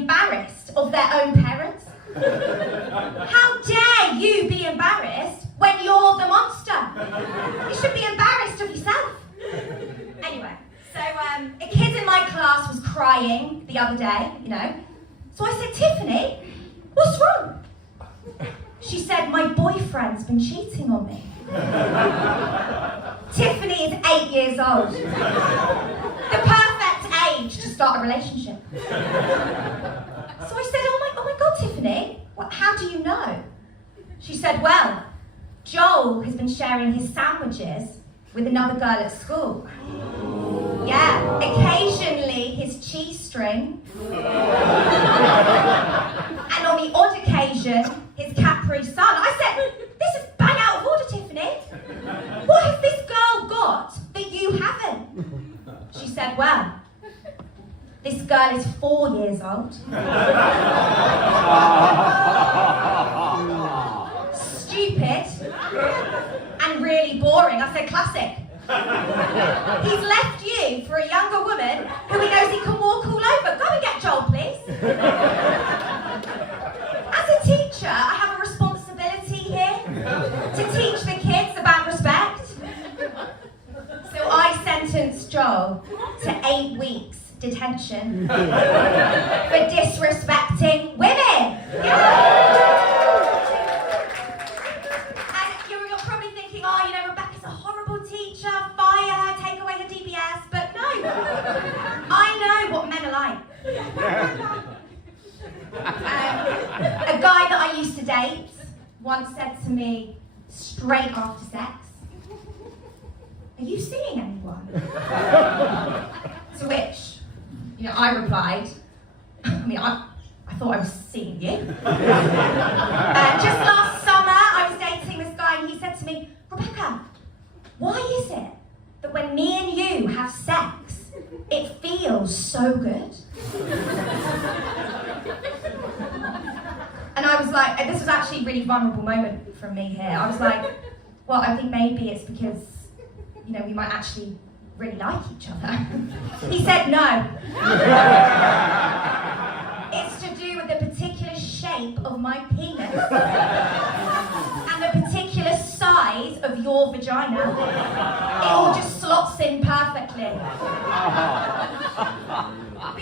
embarrassed of their own parents? How dare you be embarrassed when you're the monster? You should be embarrassed of yourself. Anyway, so a kid in my class was crying the other day, So I said, Tiffany, what's wrong? She said, my boyfriend's been cheating on me. Tiffany is 8 years old. The perfect age to start a relationship. So I said, oh my God, Tiffany, how do you know? She said, well, Joel has been sharing his sandwiches with another girl at school. Yeah, occasionally his cheese string. And on the odd occasion, his Capri Sun. I said, this is bang out of order, Tiffany. What has this girl got that you haven't? She said, well, this girl is 4 years old. Stupid and really boring. I said, classic. He's left you for a younger woman who he knows he can walk all over. Go and get Joel, please. As a teacher, I have a responsibility here to teach the kids about respect. So I sentenced Joel to 8 weeks detention for disrespecting women. Yeah. And you're probably thinking, Rebecca's a horrible teacher, fire her, take away her DBS, but no, I know what men are like. A guy that I used to date once said to me, straight after sex, are you seeing anyone? To which, I replied, I thought I was seeing you. Just last summer, I was dating this guy and he said to me, Rebecca, why is it that when me and you have sex, it feels so good? And I was like, and this was actually a really vulnerable moment from me here. I was like, well, I think maybe it's because, we might actually really like each other. He said no. It's to do with the particular shape of my penis and the particular size of your vagina. It all just slots in perfectly. But I'm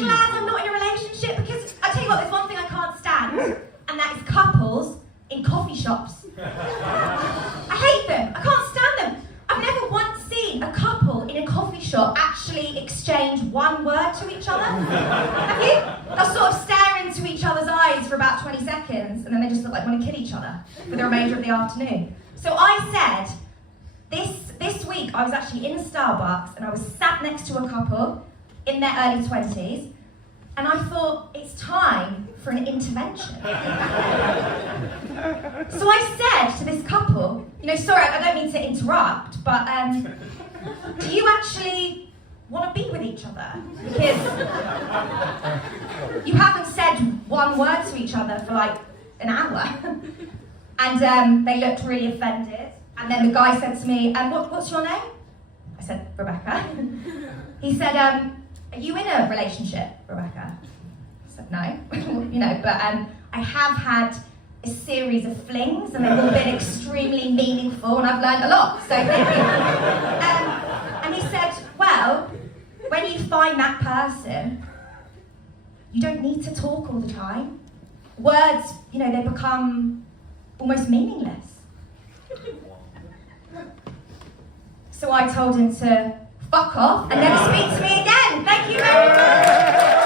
glad I'm not in a relationship because I tell you what, there's one thing I can't stand, and that is couples in coffee shops. I hate them. I can't stand them. I've never once seen a couple in a coffee shop actually exchange one word to each other. Have you? They'll sort of stare into each other's eyes for about 20 seconds and then they just look like they want to kill each other for the remainder of the afternoon. So I said, this week I was actually in Starbucks and I was sat next to a couple in their early 20s and I thought, it's time for an intervention. So I said to this couple, sorry, I don't mean to interrupt, but do you actually want to be with each other? Because you haven't said one word to each other for like an hour. And they looked really offended. And then the guy said to me, what's your name? I said, Rebecca. He said, are you in a relationship, Rebecca? I said, no. But I have had a series of flings and they've all been extremely meaningful and I've learned a lot, so thank you. And he said, well, when you find that person, you don't need to talk all the time. Words, they become almost meaningless. So I told him to fuck off and never speak to me again. Thank you very much.